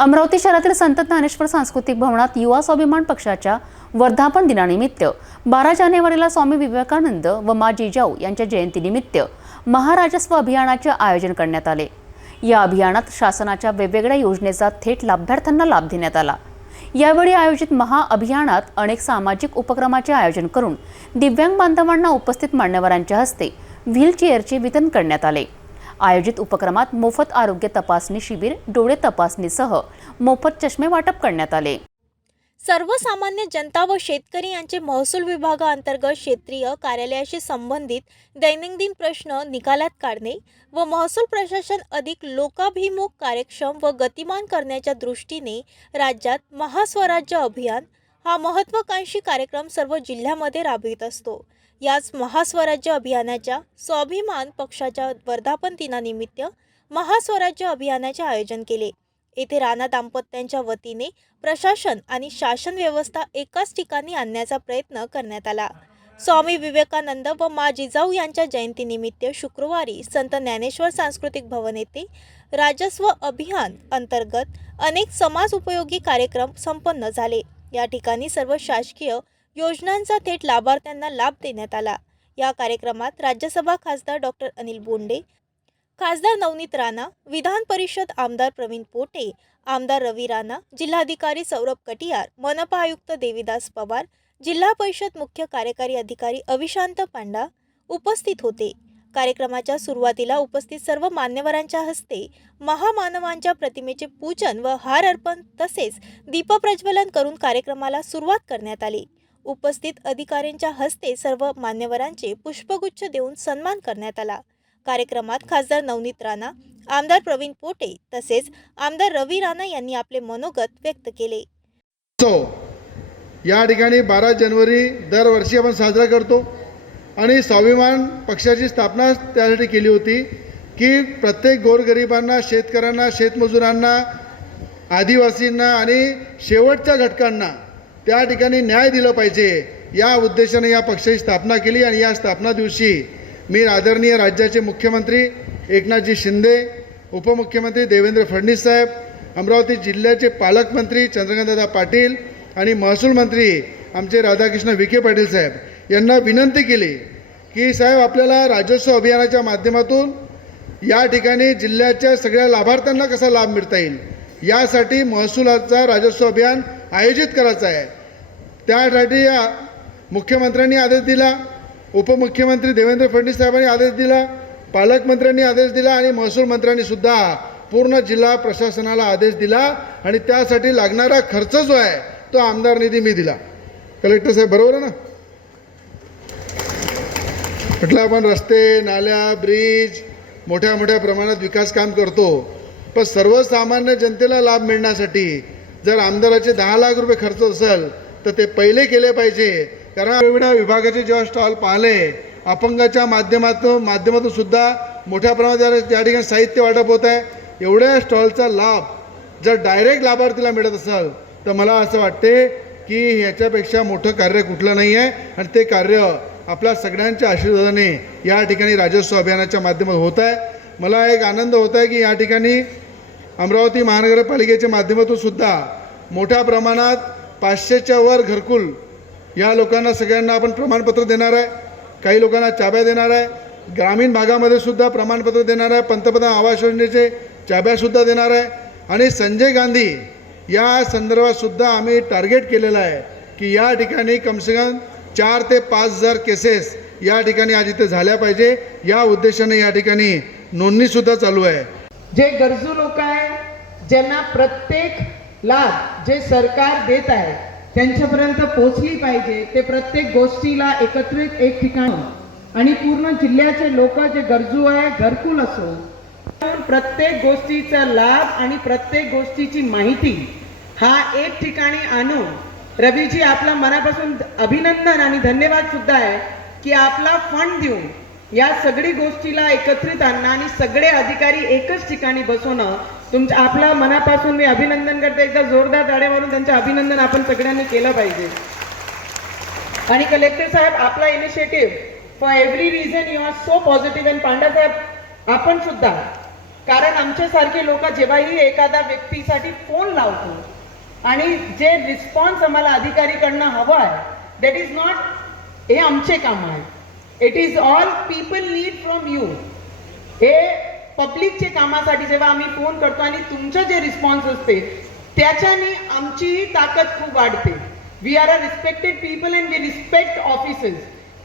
अमरावती शहरातील संत ज्ञानेश्वर सांस्कृतिक भवनात युवा स्वाभिमान पक्षाच्या वर्धापन दिनानिमित्त बारा जानेवारीला स्वामी विवेकानंद व मा जिजाऊ यांच्या जयंतीनिमित्त महाराजस्व अभियानाचे आयोजन करण्यात आले. या अभियानात शासनाच्या वेगवेगळ्या योजनेचा थेट लाभार्थ्यांना लाभ देण्यात आला. यावेळी आयोजित महाअभियानात अनेक सामाजिक उपक्रमाचे आयोजन करून दिव्यांग बांधवांना उपस्थित मान्यवरांच्या हस्ते व्हीलचेअरचे वितरण करण्यात आले. आयोजित उपक्रमात मोफत आरोग्य तपासणी शिबिर डोळे तपासणीसह मोफत चष्मे वाटप करण्यात आले. सर्वसामान्य जनता व शेतकरी यांचे महसूल विभागाअंतर्गत क्षेत्रीय कार्यालयाशी संबंधित दैनंदिन प्रश्न निकालात काढणे व महसूल प्रशासन अधिक लोकाभिमुख कार्यक्षम व गतिमान करण्याच्या दृष्टीने राज्यात महास्वराज्य अभियान हा महत्त्वाकांक्षी कार्यक्रम सर्व जिल्ह्यामध्ये राबवित असतो. याच महास्वराज्य अभियानाच्या स्वाभिमान पक्षाच्या वर्धापन दिनानिमित्त महास्वराज्य अभियानाचे आयोजन केले. येथे राणा दाम्पत्यांच्या वतीने प्रशासन आणि शासन व्यवस्था एकाच ठिकाणी आणण्याचा प्रयत्न करण्यात आला. स्वामी विवेकानंद व मा जिजाऊ यांच्या जयंतीनिमित्त शुक्रवारी संत ज्ञानेश्वर सांस्कृतिक भवन येथे राजस्व अभियान अंतर्गत अनेक समाज उपयोगी कार्यक्रम संपन्न झाले. या ठिकाणी सर्व शासकीय योजनांचा थेट लाभार्थ्यांना लाभ देण्यात आला. या कार्यक्रमात राज्यसभा खासदार डॉक्टर अनिल बोंडे खासदार नवनीत राणा विधान परिषद आमदार प्रवीण पोटे आमदार रवी राणा जिल्हाधिकारी सौरभ कटियार मनपा आयुक्त देवीदास पवार जिल्हा परिषद मुख्य कार्यकारी अधिकारी अविशांत पांडा उपस्थित होते. कार्यक्रमाच्या सुरुवातीला उपस्थित सर्व मान्यवरांच्या हस्ते महामानवांच्या प्रतिमेचे पूजन व हार अर्पण तसेच दीपप्रज्वलन करून कार्यक्रमाला सुरुवात करण्यात आली. उपस्थित अधिकाऱ्यांच्या हस्ते सर्व मान्यवरांचे पुष्पगुच्छ देऊन सन्मान करण्यात आला. कार्यक्रमात खासदार नवनीत राणा आमदार प्रवीण पोटे तसेच आमदार रवी राणा यांनी आपले मनोगत व्यक्त केले. या ठिकाणी बारा जानेवारी दरवर्षी आपण साजरा करतो आणि स्वाभिमान पक्षाची स्थापना त्यासाठी केली होती की प्रत्येक गोरगरिबांना शेतकऱ्यांना शेतमजुरांना आदिवासींना आणि शेवटच्या घटकांना त्या ठिकाणी न्याय दिलं पाहिजे. या उद्देशाने या पक्षाची स्थापना केली आणि या स्थापना दिवशी मी आदरणीय राज्याचे मुख्यमंत्री एकनाथजी शिंदे उपमुख्यमंत्री देवेंद्र फडणवीस साहेब अमरावती जिल्ह्याचे पालकमंत्री चंद्रकांतदादा पाटील आणि महसूल मंत्री आमचे राधाकृष्ण विखे पाटील साहेब यांना विनंती केली की साहेब आपल्याला राजस्व अभियानाच्या माध्यमातून या ठिकाणी जिल्ह्याच्या सगळ्या लाभार्थ्यांना कसा लाभ मिळता येईल? यासाठी महसुलाचा राजस्व अभियान आयोजित करायचा आहे. त्यासाठी मुख्यमंत्र्यांनी आदेश दिला उपमुख्यमंत्री देवेंद्र फडणवीस साहेबांनी आदेश दिला पालकमंत्र्यांनी आदेश दिला आणि महसूल मंत्र्यांनी सुद्धा पूर्ण जिल्हा प्रशासनाला आदेश दिला आणि त्यासाठी लागणारा खर्च जो आहे तो आमदार निधी मी दिला. कलेक्टर साहेब बरोबर आहे ना? म्हटलं आपण रस्ते नाल्या ब्रिज मोठ्या मोठ्या प्रमाणात विकास काम करतो. पण सर्वसामान्य जनतेला लाभ मिळण्यासाठी जर आमदाराचे दहा लाख रुपये खर्च असेल तर ते पहिले केले पाहिजे. कारण वेगवेगळ्या विभागाचे जेव्हा स्टॉल पाहिले अपंगाच्या माध्यमातून माध्यमातून सुद्धा मोठ्या प्रमाणात त्या ठिकाणी साहित्य वाटप होत आहे. एवढ्या स्टॉलचा लाभ जर डायरेक्ट लाभार्थीला मिळत असेल तर मला असं वाटते की ह्याच्यापेक्षा मोठं कार्य कुठलं नाही आहे आणि ते कार्य आपल्या सगळ्यांच्या आशीर्वादाने या ठिकाणी राजस्व अभियानाच्या माध्यमात होत आहे. मला एक आनंद होत आहे की या ठिकाणी अमरावती महानगरपालिकेच्या माध्यमातून सुद्धा मोठ्या प्रमाणात पाचशेच्या वर घरकुल या लोकांना सगळ्यांना आपण प्रमाणपत्र देणार आहे. काही लोकांना चाब्या देणार आहे. ग्रामीण भागामध्ये सुद्धा प्रमाणपत्र देणार आहे. पंतप्रधान आवास योजनेचे चाब्यासुद्धा देणार आहे. आणि संजय गांधी या संदर्भातसुद्धा आम्ही टार्गेट केलेलं आहे की या ठिकाणी कमसे कम चार ते पाच हजार केसेस या ठिकाणी आज इथे झाल्या पाहिजे. या उद्देशाने या ठिकाणी नोंदणीसुद्धा चालू आहे. जे गरजू लोक आहे ज्यांना प्रत्येक लाभ जे सरकार देत आहे त्यांच्यापर्यंत पोचली पाहिजे ते प्रत्येक गोष्टीला एकत्रित एक ठिकाण आणि पूर्ण जिल्ह्याचे लोक जे गरजू आहे घरकुल असो प्रत्येक गोष्टीचा लाभ आणि प्रत्येक गोष्टीची माहिती हा एक ठिकाणी आणून रवीजी आपला मनापासून अभिनंदन आणि धन्यवाद सुद्धा आहे की आपला फंड देऊन या सगळी गोष्टीला एकत्रित आणणं आणि सगळे अधिकारी एकच ठिकाणी बसवणं तुमच्या आपल्या मनापासून मी अभिनंदन करते. एकदा जोरदार दाडे मारून त्यांचं अभिनंदन आपण सगळ्यांनी केलं पाहिजे. आणि कलेक्टर साहेब आपला initiative for every reason you are so positive and Panda साहेब आपण सुद्धा. कारण आमच्यासारखे लोक जेव्हाही एखाद्या व्यक्तीसाठी फोन लावतो आणि जे रिस्पॉन्स आम्हाला अधिकारीकडनं हवं आहे दॅट इज नॉट हे आमचे काम आहे. It is all people need from you हे पब्लिकचे कामासाठी जेव्हा आम्ही फोन करतो आणि तुमचं जे रिस्पॉन्स असते त्याच्याने आमचीही ताकद खूप वाढते. We are a respected people and we respect offices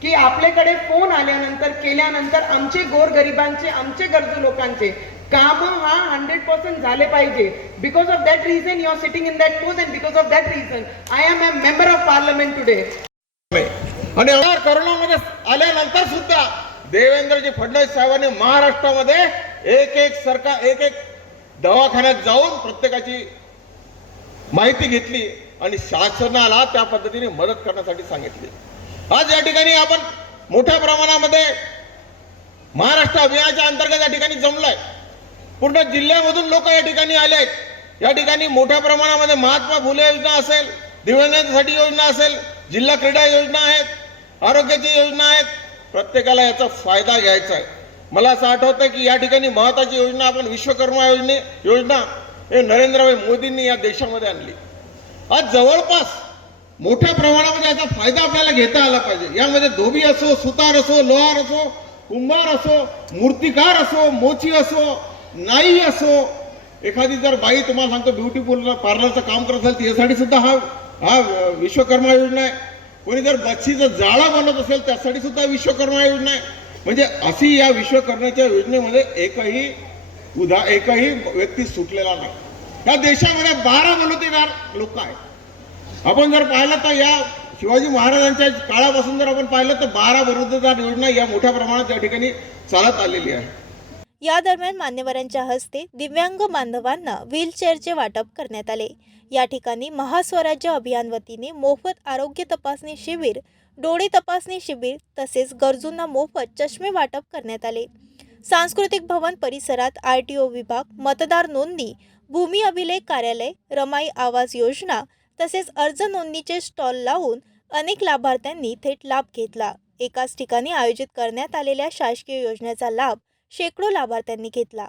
की आपल्याकडे फोन आल्यानंतर केल्यानंतर आमचे गोरगरिबांचे आमचे गरजू लोकांचे काम हा हंड्रेड पर्सेंट झाले पाहिजे. Because of that reason you are sitting in that pose and because of that reason I am a member of parliament today आणि करोनामध्ये आल्यानंतर सुद्धा देवेंद्रजी फडणवीस साहेबांनी महाराष्ट्रामध्ये एक एक सरकार एक एक दवाखान्यात जाऊन प्रत्येकाची माहिती घेतली आणि शासनाला त्या पद्धतीने मदत करण्यासाठी सांगितली. आज या ठिकाणी आपण मोठ्या प्रमाणामध्ये महाराष्ट्र अभियानाच्या अंतर्गत या ठिकाणी जमलाय. पूर्ण जिल्ह्यामधून लोक या ठिकाणी आले आहेत. या ठिकाणी मोठ्या प्रमाणामध्ये महात्मा फुले योजना असेल दिव्यांगांसाठी योजना असेल जिल्हा क्रीडा योजना आहेत आरोग्याची योजना आहेत प्रत्येकाला याचा फायदा घ्यायचा आहे. मला असं आठवतं की या ठिकाणी महत्वाची योजना आपण विश्वकर्मा योजने योजना हे नरेंद्रभाई मोदींनी या देशामध्ये आणली. आज जवळपास मोठ्या प्रमाणामध्ये याचा फायदा आपल्याला घेता आला पाहिजे. यामध्ये धोबी असो सुतार असो लोहार असो कुंभार असो मूर्तिकार असो मोची असो नाई असो एखादी जर बाई तुम्हाला सांगतो ब्युटी पार्लरचं काम करत असेल त्यासाठी सुद्धा हा हा विश्वकर्मा योजना आहे. कोणी जर बक्षीचं जाळा बनत असेल त्यासाठी सुद्धा विश्वकर्मा योजना आहे. म्हणजे अशी या विश्वकर्माच्या योजनेमध्ये एकही उदा एकही व्यक्ती सुटलेला नाही. या देशामध्ये बारा बलुतेदार लोक आहेत. आपण जर पाहिलं तर या शिवाजी महाराजांच्या काळापासून जर आपण पाहिलं तर बारा विरुद्धदार योजना या मोठ्या प्रमाणात या ठिकाणी चालत आलेली आहे. या दरम्यान मान्यवरांच्या हस्ते दिव्यांग बांधवांना व्हीलचेअरचे वाटप करण्यात आले. या ठिकाणी महास्वराज्य अभियान वतीने मोफत आरोग्य तपासणी शिबिर डोळे तपासणी शिबिर तसेच गरजूंना मोफत चष्मे वाटप करण्यात आले. सांस्कृतिक भवन परिसरात आर टी ओ विभाग मतदार नोंदणी भूमी अभिलेख कार्यालय रमाई आवाज योजना तसेच अर्ज नोंदणीचे स्टॉल लावून अनेक लाभार्थ्यांनी थेट लाभ घेतला. एकाच ठिकाणी आयोजित करण्यात आलेल्या शासकीय योजनेचा लाभ शेकडो लाभार्थ्यांनी घेतला.